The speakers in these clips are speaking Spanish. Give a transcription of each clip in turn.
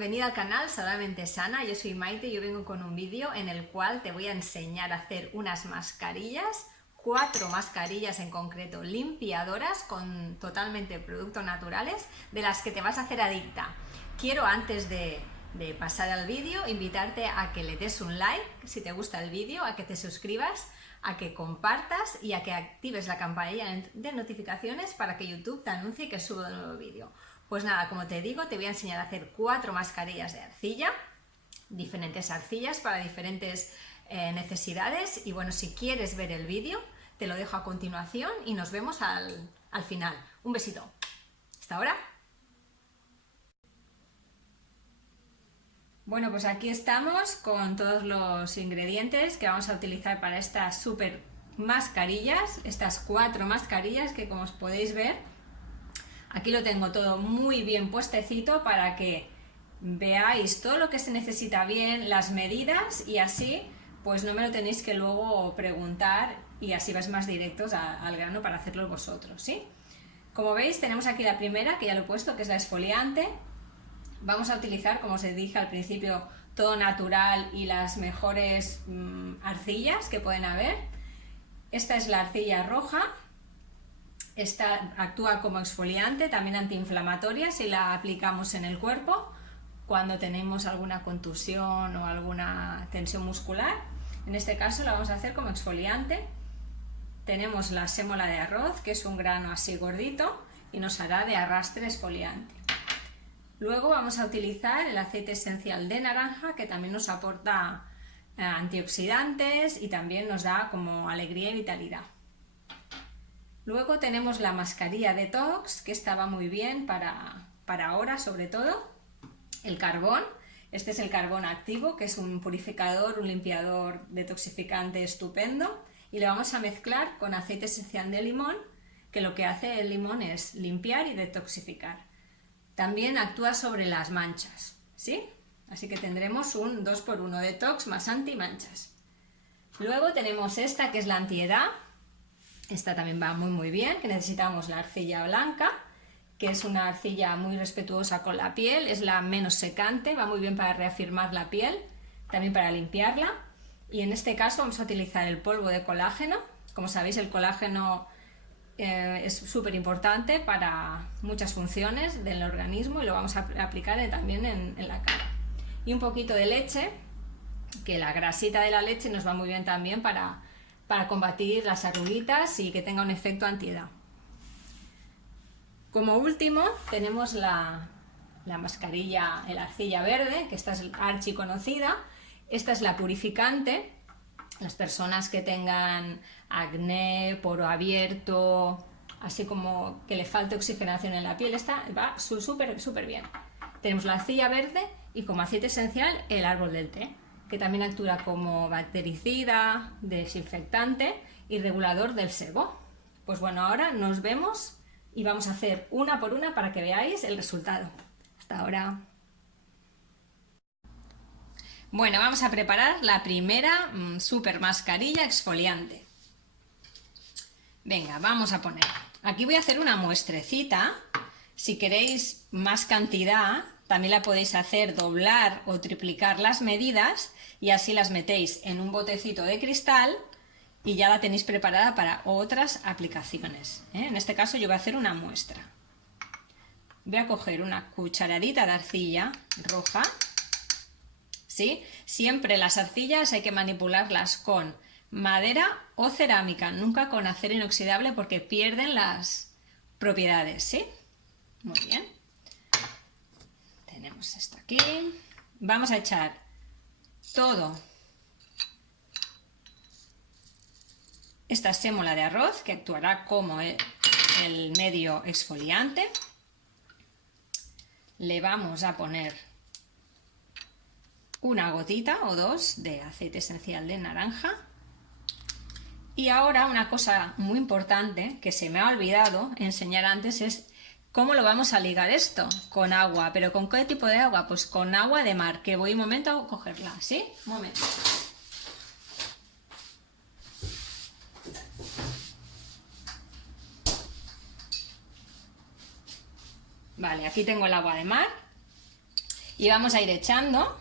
bienvenida al canal Saludablemente Sana. Yo soy Maite y yo vengo con un vídeo en el cual te voy a enseñar a hacer unas mascarillas, 4 mascarillas en concreto limpiadoras con totalmente productos naturales de las que te vas a hacer adicta. Quiero antes de pasar al vídeo invitarte a que le des un like si te gusta el vídeo, a que te suscribas, a que compartas y a que actives la campanilla de notificaciones para que YouTube te anuncie que subo un nuevo vídeo. Pues nada, como te digo, te voy a enseñar a hacer 4 mascarillas de arcilla, diferentes arcillas para diferentes necesidades. Y bueno, si quieres ver el vídeo, te lo dejo a continuación y nos vemos al final. Un besito. Hasta ahora. Bueno, pues aquí estamos con todos los ingredientes que vamos a utilizar para estas super mascarillas, estas 4 mascarillas que, como os podéis ver, aquí lo tengo todo muy bien puestecito para que veáis todo lo que se necesita bien, las medidas, y así pues no me lo tenéis que luego preguntar y así vais más directos al grano para hacerlo vosotros, ¿sí? Como veis, tenemos aquí la primera, que ya lo he puesto, que es la exfoliante. Vamos a utilizar, como os dije al principio, todo natural y las mejores arcillas que pueden haber. Esta es la arcilla roja. Esta actúa como exfoliante, también antiinflamatoria si la aplicamos en el cuerpo cuando tenemos alguna contusión o alguna tensión muscular. En este caso la vamos a hacer como exfoliante. Tenemos la sémola de arroz, que es un grano así gordito y nos hará de arrastre exfoliante. Luego vamos a utilizar el aceite esencial de naranja, que también nos aporta antioxidantes y también nos da como alegría y vitalidad. Luego tenemos la mascarilla detox, que esta va muy bien para ahora sobre todo. El carbón, este es el carbón activo, que es un purificador, un limpiador detoxificante estupendo, y lo vamos a mezclar con aceite esencial de limón, que lo que hace el limón es limpiar y detoxificar. También actúa sobre las manchas, ¿sí? Así que tendremos un 2x1, detox más antimanchas. Luego tenemos esta, que es la antiedad. Esta también va muy bien, que necesitamos la arcilla blanca, que es una arcilla muy respetuosa con la piel, es la menos secante, va muy bien para reafirmar la piel, también para limpiarla. Y en este caso vamos a utilizar el polvo de colágeno. Como sabéis, el colágeno es súper importante para muchas funciones del organismo y lo vamos a aplicar también en la cara. Y un poquito de leche, que la grasita de la leche nos va muy bien también para combatir las arruguitas y que tenga un efecto antiedad. Como último tenemos la mascarilla, la arcilla verde, que esta es archiconocida. Esta es la purificante. Las personas que tengan acné, poro abierto, así como que le falte oxigenación en la piel, esta va súper bien. Tenemos la arcilla verde y como aceite esencial el árbol del té, que también actúa como bactericida, desinfectante y regulador del sebo. Pues bueno, ahora nos vemos y vamos a hacer una por una para que veáis el resultado. Hasta ahora. Bueno, vamos a preparar la primera super mascarilla exfoliante. Venga, vamos a poner. Aquí voy a hacer una muestrecita. Si queréis más cantidad, también la podéis hacer doblar o triplicar las medidas y así las metéis en un botecito de cristal y ya la tenéis preparada para otras aplicaciones, ¿eh? En este caso yo voy a hacer una muestra. Voy a coger una cucharadita de arcilla roja, ¿sí? Siempre las arcillas hay que manipularlas con madera o cerámica, nunca con acero inoxidable porque pierden las propiedades, ¿sí? Muy bien. Tenemos esto aquí. Vamos a echar todo esta sémola de arroz, que actuará como el medio exfoliante. Le vamos a poner una gotita o 2 de aceite esencial de naranja. Y ahora una cosa muy importante que se me ha olvidado enseñar antes es cómo lo vamos a ligar esto con agua. ¿Pero con qué tipo de agua? Pues con agua de mar, que voy un momento a cogerla, ¿sí? Un momento. Vale, aquí tengo el agua de mar Y vamos a ir echando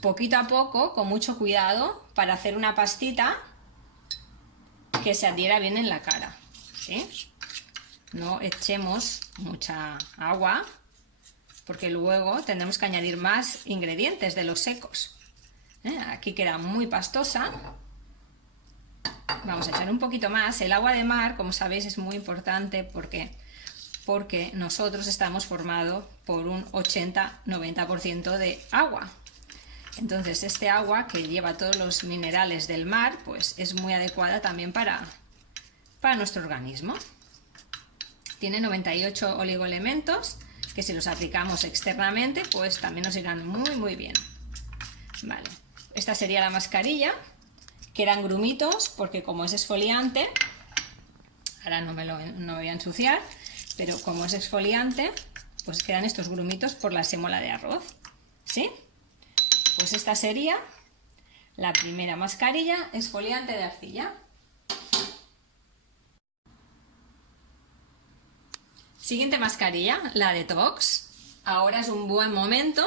poquito a poco, con mucho cuidado, para hacer una pastita que se adhiera bien en la cara, ¿sí? No echemos mucha agua, porque luego tendremos que añadir más ingredientes de los secos. Aquí queda muy pastosa. Vamos a echar un poquito más. El agua de mar, como sabéis, es muy importante porque nosotros estamos formados por un 80-90% de agua. Entonces este agua, que lleva todos los minerales del mar, pues es muy adecuada también para nuestro organismo. Tiene 98 oligoelementos que si los aplicamos externamente pues también nos irán muy bien. Vale, esta sería la mascarilla. Quedan grumitos porque como es exfoliante, ahora no me voy a ensuciar, pero como es exfoliante pues quedan estos grumitos por la sémola de arroz, ¿sí? Pues esta sería la primera mascarilla exfoliante de arcilla. Siguiente mascarilla, la Detox. Ahora es un buen momento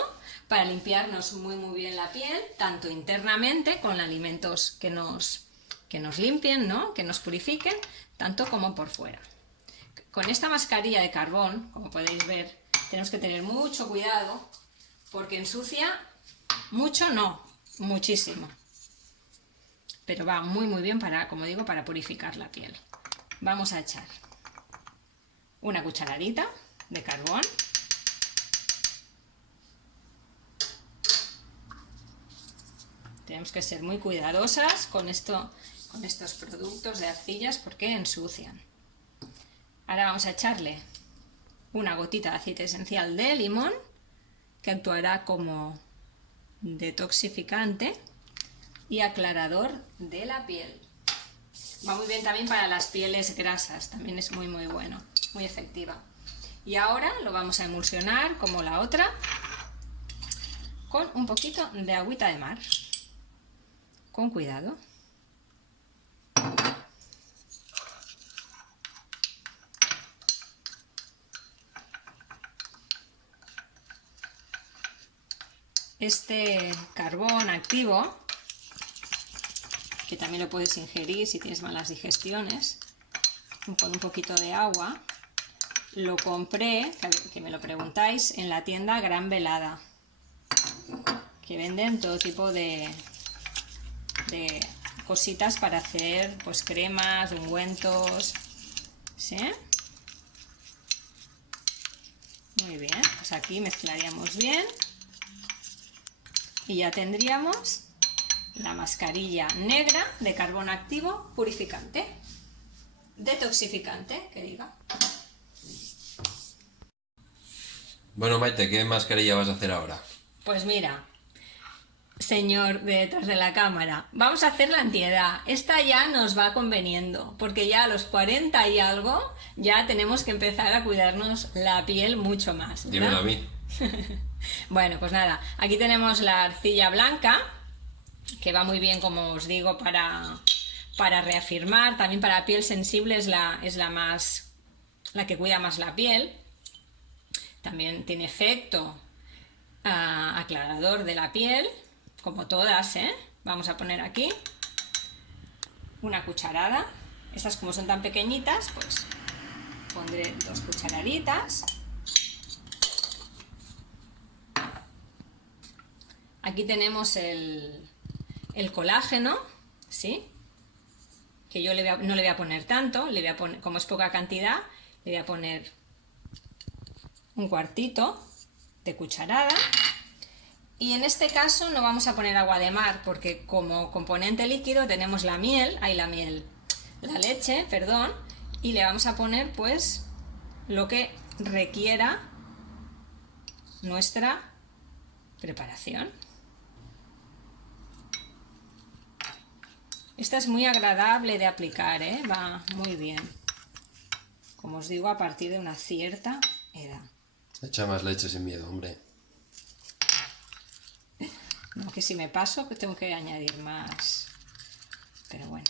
para limpiarnos muy bien la piel, tanto internamente con alimentos que nos limpien, ¿no? Que nos purifiquen, tanto como por fuera. Con esta mascarilla de carbón, como podéis ver, tenemos que tener mucho cuidado porque ensucia mucho, no, muchísimo. Pero va muy bien para, como digo, para purificar la piel. Vamos a echar una cucharadita de carbón. Tenemos que ser muy cuidadosas con estos productos de arcillas porque ensucian. Ahora vamos a echarle una gotita de aceite esencial de limón que actuará como detoxificante y aclarador de la piel. Va muy bien también para las pieles grasas, también es muy bueno, muy efectiva. Y ahora lo vamos a emulsionar como la otra con un poquito de agüita de mar. Con cuidado. Este carbón activo, que también lo puedes ingerir si tienes malas digestiones, con un poquito de agua, lo compré, que me lo preguntáis, en la tienda Gran Velada, que venden todo tipo de cositas para hacer pues cremas, ungüentos, ¿sí? Muy bien, pues aquí mezclaríamos bien y ya tendríamos la mascarilla negra de carbón activo purificante, detoxificante, que diga. Bueno, Maite, ¿qué mascarilla vas a hacer ahora? Pues mira, señor de detrás de la cámara, vamos a hacer la antiedad. Esta ya nos va conveniendo, porque ya a los 40 y algo ya tenemos que empezar a cuidarnos la piel mucho más, ¿verdad? Dímelo a mí. Bueno, pues nada, aquí tenemos la arcilla blanca, que va muy bien, como os digo, para reafirmar. También para piel sensible es la que cuida más la piel. También tiene efecto aclarador de la piel, como todas, ¿eh? Vamos a poner aquí una cucharada. Estas, como son tan pequeñitas, pues pondré 2 cucharaditas. Aquí tenemos el colágeno, ¿sí? Que yo no le voy a poner tanto, le voy a poner, como es poca cantidad, le voy a poner un cuartito de cucharada. Y en este caso no vamos a poner agua de mar porque como componente líquido tenemos la leche, perdón, y le vamos a poner pues lo que requiera nuestra preparación. Esta es muy agradable de aplicar, ¿eh? Va muy bien. Como os digo, a partir de una cierta edad. Echa más leche sin miedo, hombre. No, que si me paso que tengo que añadir más. Pero bueno.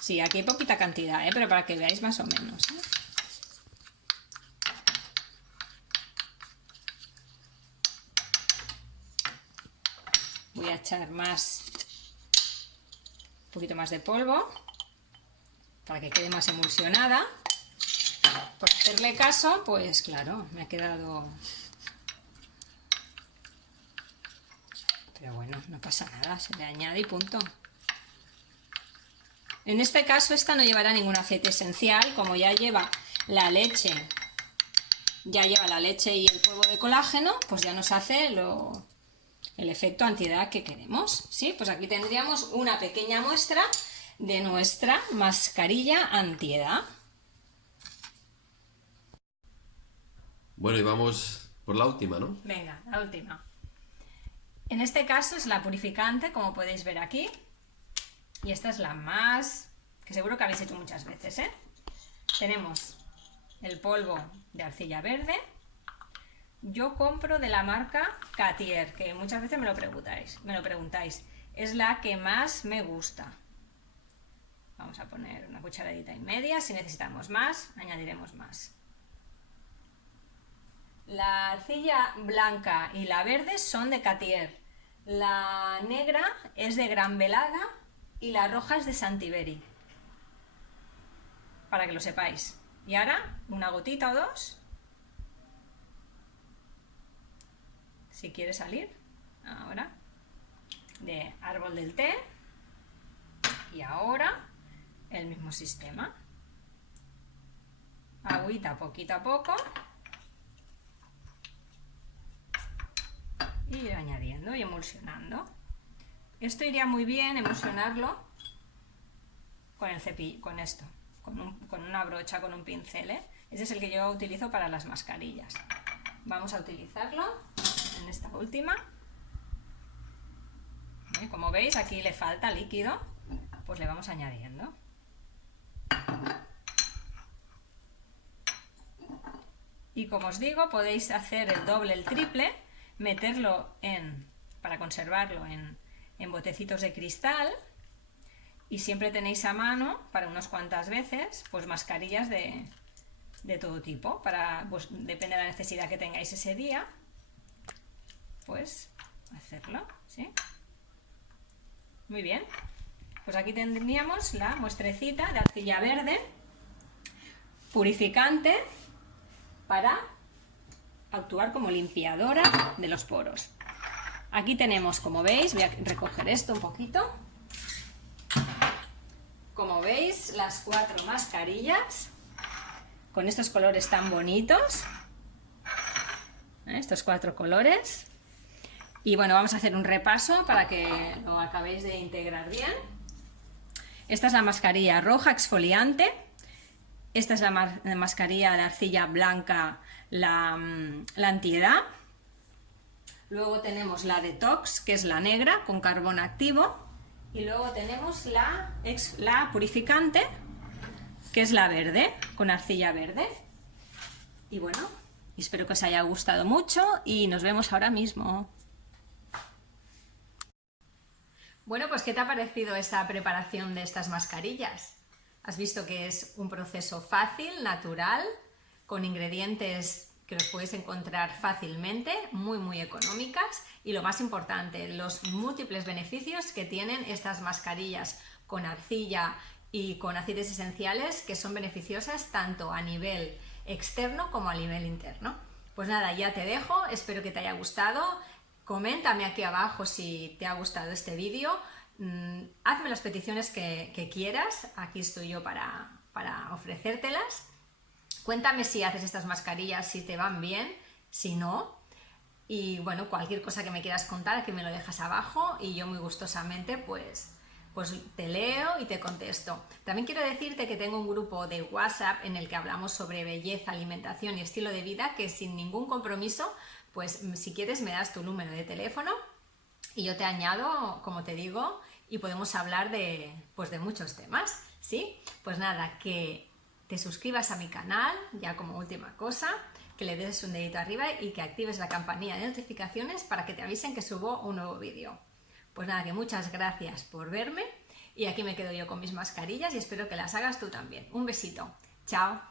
Sí, aquí hay poquita cantidad, ¿eh? Pero para que veáis más o menos, ¿eh? voy a echar un poquito más de polvo para que quede más emulsionada. Por hacerle caso, pues claro, me ha quedado... Pero bueno, no pasa nada, se le añade y punto. En este caso esta no llevará ningún aceite esencial, como ya lleva la leche y el polvo de colágeno, pues ya nos hace el efecto antiedad que queremos, ¿sí? Pues aquí tendríamos una pequeña muestra de nuestra mascarilla antiedad. Bueno, y vamos por la última, ¿no? Venga, la última. En este caso es la purificante, como podéis ver aquí. Y esta es la más... que seguro que habéis hecho muchas veces, ¿eh? Tenemos el polvo de arcilla verde. Yo compro de la marca Catier, que muchas veces me lo preguntáis. Es la que más me gusta. Vamos a poner una cucharadita y media. Si necesitamos más, añadiremos más. La arcilla blanca y la verde son de Catier. La negra es de Gran Velada y la roja es de Santiberi. Para que lo sepáis. Y ahora, una gotita o dos. Si quiere salir. Ahora. De árbol del té. Y ahora, el mismo sistema. Agüita poquito a poco. Y ir añadiendo y emulsionando. Esto iría muy bien emulsionarlo con el cepillo, con esto, con una brocha, con un pincel, ¿eh? Ese es el que yo utilizo para las mascarillas. Vamos a utilizarlo en esta última. Como veis, aquí le falta líquido, pues le vamos añadiendo. Y como os digo, podéis hacer el doble, el triple, meterlo para conservarlo en botecitos de cristal, y siempre tenéis a mano para unas cuantas veces pues mascarillas de todo tipo, pues, depende de la necesidad que tengáis ese día, pues hacerlo, ¿sí? Muy bien, pues aquí tendríamos la muestrecita de arcilla verde purificante para actuar como limpiadora de los poros. Aquí tenemos, como veis, voy a recoger esto un poquito. Como veis, las 4 mascarillas con estos colores tan bonitos. Estos 4 colores. Y bueno, vamos a hacer un repaso para que lo acabéis de integrar bien. Esta es la mascarilla roja exfoliante. Esta es la mascarilla de arcilla blanca, la antiedad. Luego tenemos la detox, que es la negra con carbón activo. Y luego tenemos la purificante, que es la verde, con arcilla verde. Y bueno, espero que os haya gustado mucho y nos vemos ahora mismo. Bueno, pues ¿qué te ha parecido esta preparación de estas mascarillas? Has visto que es un proceso fácil, natural, con ingredientes que los puedes encontrar fácilmente, muy económicas, y lo más importante, los múltiples beneficios que tienen estas mascarillas con arcilla y con aceites esenciales, que son beneficiosas tanto a nivel externo como a nivel interno. Pues nada, ya te dejo, espero que te haya gustado. Coméntame aquí abajo si te ha gustado este vídeo. Hazme las peticiones que quieras, aquí estoy yo para ofrecértelas. Cuéntame si haces estas mascarillas, si te van bien, si no. Y bueno, cualquier cosa que me quieras contar, aquí me lo dejas abajo y yo muy gustosamente pues te leo y te contesto. También quiero decirte que tengo un grupo de WhatsApp en el que hablamos sobre belleza, alimentación y estilo de vida, que sin ningún compromiso, pues si quieres me das tu número de teléfono y yo te añado, como te digo, y podemos hablar de muchos temas, ¿sí? Pues nada, que te suscribas a mi canal, ya como última cosa, que le des un dedito arriba y que actives la campanilla de notificaciones para que te avisen que subo un nuevo vídeo. Pues nada, que muchas gracias por verme y aquí me quedo yo con mis mascarillas y espero que las hagas tú también. Un besito. Chao.